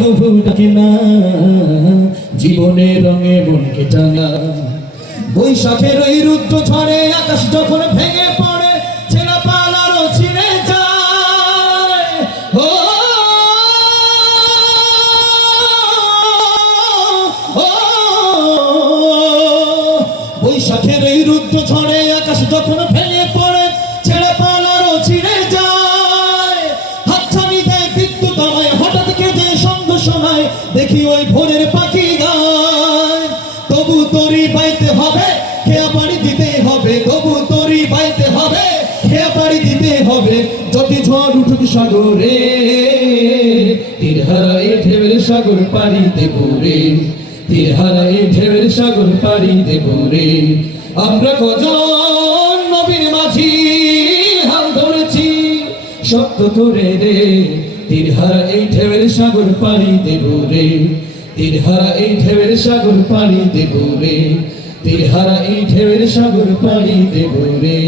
কবু ডাকে না, জীবনের রঙে মনকে টানা। বৈশাখের ওই রুদ্র ঝড়ে আকাশ যখন ভেঙে পড়ে, ছেঁড়া পালারও ছিঁড়ে যায়। ও বৈশাখের এই রুদ্র ঝড়ে আকাশ যখন ভেঙে পড়ে, ছেঁড়া পালারও ছিঁড়ে যায়। হাতছানি দেয় বিদ্যুৎ আমায়, হঠাৎ কেঁদে সঙ্গ শোনায়, দেখি ওই ভোরের পাখি গায়। তবু তরি বাইতে হবে, খেয়া পাড়ি দিতে হবে, তবু তরি বাইতে হবে, খেয়া পাড়ি দিতে হবে। যত ঝড় উঠুক সাগরে, তীর হারায় ঢেউয়ের সাগর পাড়ি দেব রে, তীর হারায় ঢেউয়ের সাগর পাড়ি দেব রে। আমরা কজন নবীর মাঝি হাল ধরেছি শক্ত করে রে, তীর হারায় ঢেউয়ের সাগর পাড়ি দেব রে, তীর হারায় ঢেউয়ের সাগর পাড়ি দেব রে, তীর হারায় ঢেউয়ের সাগর পাড়ি দেব রে।